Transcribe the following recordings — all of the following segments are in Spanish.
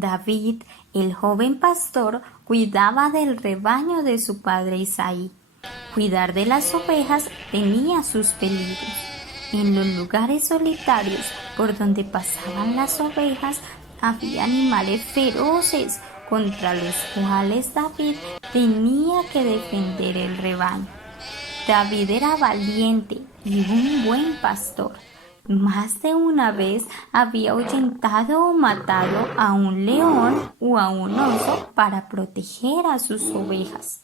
David, el joven pastor, cuidaba del rebaño de su padre Isaí. Cuidar de las ovejas tenía sus peligros. En los lugares solitarios por donde pasaban las ovejas había animales feroces contra los cuales David tenía que defender el rebaño. David era valiente y un buen pastor. Más de una vez había ahuyentado o matado a un león o a un oso para proteger a sus ovejas.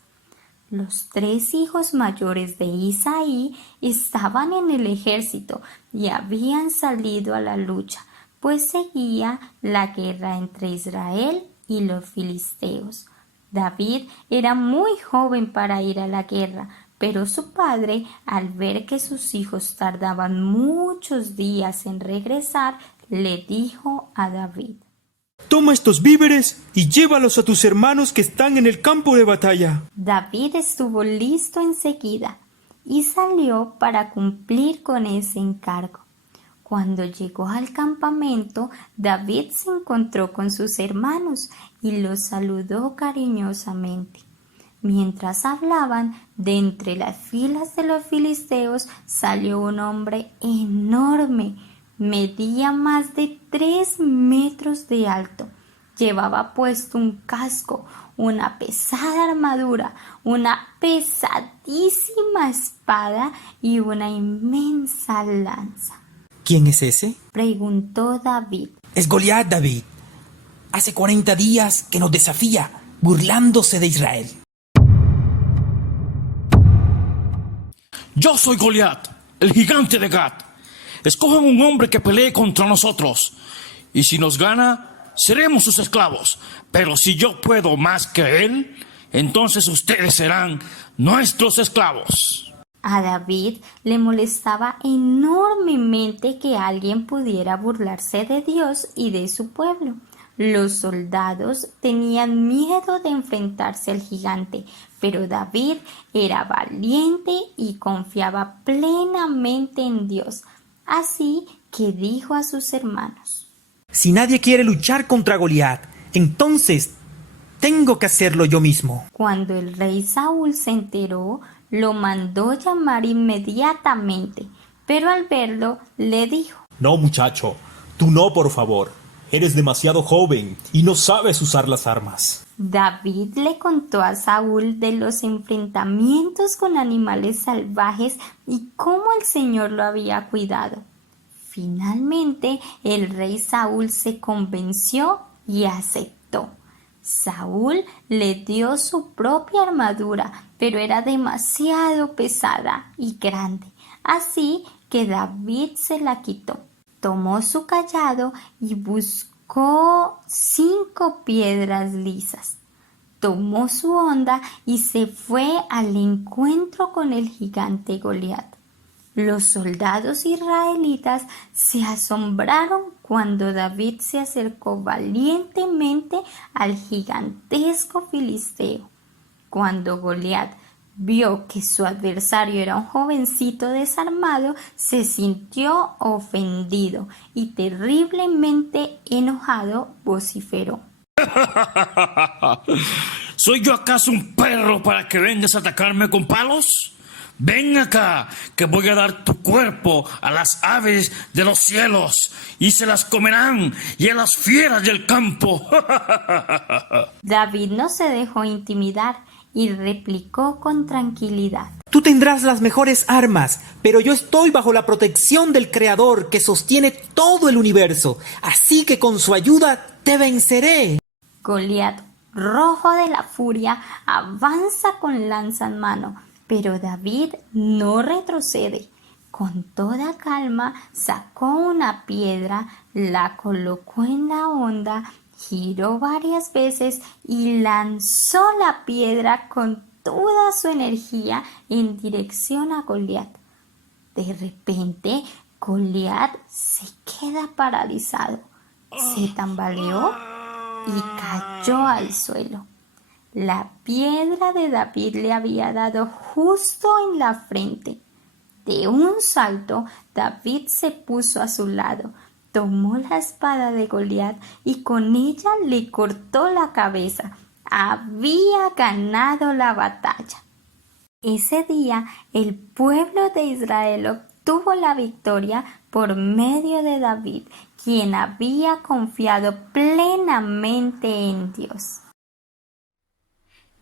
Los 3 hijos mayores de Isaí estaban en el ejército y habían salido a la lucha, pues seguía la guerra entre Israel y los filisteos. David era muy joven para ir a la guerra, pero su padre, al ver que sus hijos tardaban muchos días en regresar, le dijo a David: Toma estos víveres y llévalos a tus hermanos que están en el campo de batalla. David estuvo listo enseguida y salió para cumplir con ese encargo. Cuando llegó al campamento, David se encontró con sus hermanos y los saludó cariñosamente. Mientras hablaban, de entre las filas de los filisteos salió un hombre enorme. Medía más de 3 metros de alto. Llevaba puesto un casco, una pesada armadura, una pesadísima espada y una inmensa lanza. ¿Quién es ese? Preguntó David. Es Goliat, David. Hace 40 días que nos desafía, burlándose de Israel. Yo soy Goliat, el gigante de Gat. Escojan un hombre que pelee contra nosotros. Y si nos gana, seremos sus esclavos. Pero si yo puedo más que él, entonces ustedes serán nuestros esclavos. A David le molestaba enormemente que alguien pudiera burlarse de Dios y de su pueblo. Los soldados tenían miedo de enfrentarse al gigante, pero David era valiente y confiaba plenamente en Dios. Así que dijo a sus hermanos: Si nadie quiere luchar contra Goliat, entonces tengo que hacerlo yo mismo. Cuando el rey Saúl se enteró, lo mandó llamar inmediatamente, pero al verlo le dijo: No, muchacho, tú no, por favor. Eres demasiado joven y no sabes usar las armas. David le contó a Saúl de los enfrentamientos con animales salvajes y cómo el Señor lo había cuidado. Finalmente, el rey Saúl se convenció y aceptó. Saúl le dio su propia armadura, pero era demasiado pesada y grande, así que David se la quitó. Tomó su cayado y buscó 5 piedras lisas. Tomó su honda y se fue al encuentro con el gigante Goliat. Los soldados israelitas se asombraron cuando David se acercó valientemente al gigantesco filisteo. Cuando Goliat vio que su adversario era un jovencito desarmado, se sintió ofendido y terriblemente enojado vociferó: ¿Soy yo acaso un perro para que vengas a atacarme con palos? Ven acá, que voy a dar tu cuerpo a las aves de los cielos y se las comerán, y a las fieras del campo. David no se dejó intimidar y replicó con tranquilidad: Tú tendrás las mejores armas, pero yo estoy bajo la protección del Creador que sostiene todo el universo, así que con su ayuda te venceré. Goliat, rojo de la furia, avanza con lanza en mano, pero David no retrocede. Con toda calma sacó una piedra, la colocó en la honda, giró varias veces y lanzó la piedra con toda su energía en dirección a Goliat. De repente, Goliat se queda paralizado, se tambaleó y cayó al suelo. La piedra de David le había dado justo en la frente. De un salto, David se puso a su lado, tomó la espada de Goliat y con ella le cortó la cabeza. Había ganado la batalla. Ese día el pueblo de Israel obtuvo la victoria por medio de David, quien había confiado plenamente en Dios.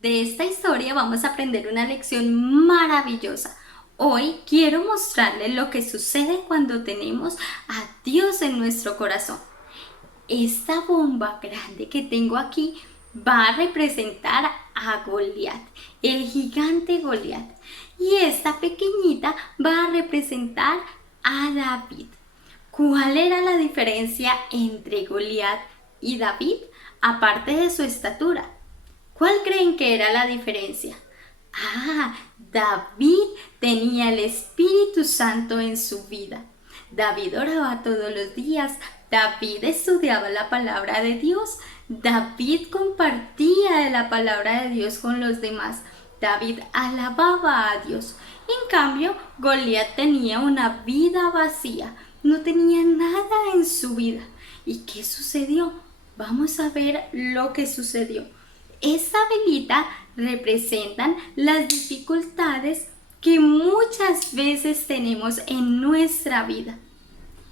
De esta historia vamos a aprender una lección maravillosa. Hoy quiero mostrarles lo que sucede cuando tenemos a Dios en nuestro corazón. Esta bomba grande que tengo aquí va a representar a Goliat, el gigante Goliat. Y esta pequeñita va a representar a David. ¿Cuál era la diferencia entre Goliat y David, aparte de su estatura? ¿Cuál creen que era la diferencia? David tenía el Espíritu Santo en su vida. David oraba todos los días. David estudiaba la palabra de Dios. David compartía de la palabra de Dios con los demás. David alababa a Dios. En cambio, Goliat tenía una vida vacía. No tenía nada en su vida. ¿Y qué sucedió? Vamos a ver lo que sucedió. Esta velita representan las dificultades que muchas veces tenemos en nuestra vida.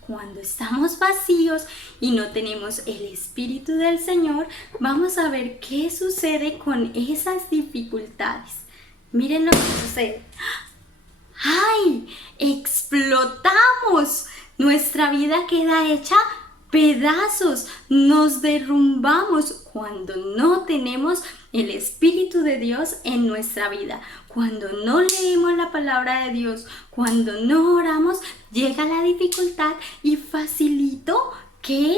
Cuando estamos vacíos y no tenemos el Espíritu del Señor, vamos a ver qué sucede con esas dificultades. Miren lo que sucede. ¡Ay! ¡Explotamos! Nuestra vida queda hecha pedazos, nos derrumbamos cuando no tenemos el Espíritu de Dios en nuestra vida. Cuando no leemos la palabra de Dios, cuando no oramos, llega la dificultad y facilito que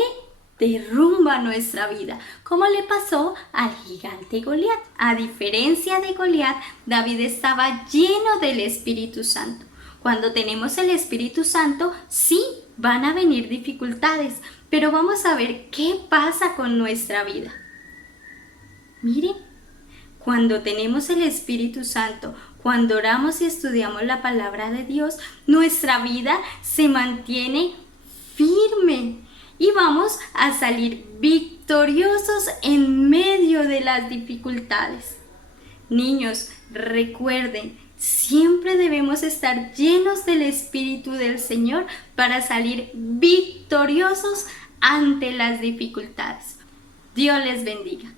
derrumba nuestra vida, como le pasó al gigante Goliat. A diferencia de Goliat, David estaba lleno del Espíritu Santo. Cuando tenemos el Espíritu Santo, sí, van a venir dificultades, pero vamos a ver qué pasa con nuestra vida. Miren, cuando tenemos el Espíritu Santo, cuando oramos y estudiamos la palabra de Dios, nuestra vida se mantiene firme y vamos a salir victoriosos en medio de las dificultades. Niños, recuerden, siempre debemos estar llenos del Espíritu del Señor para salir victoriosos ante las dificultades. Dios les bendiga.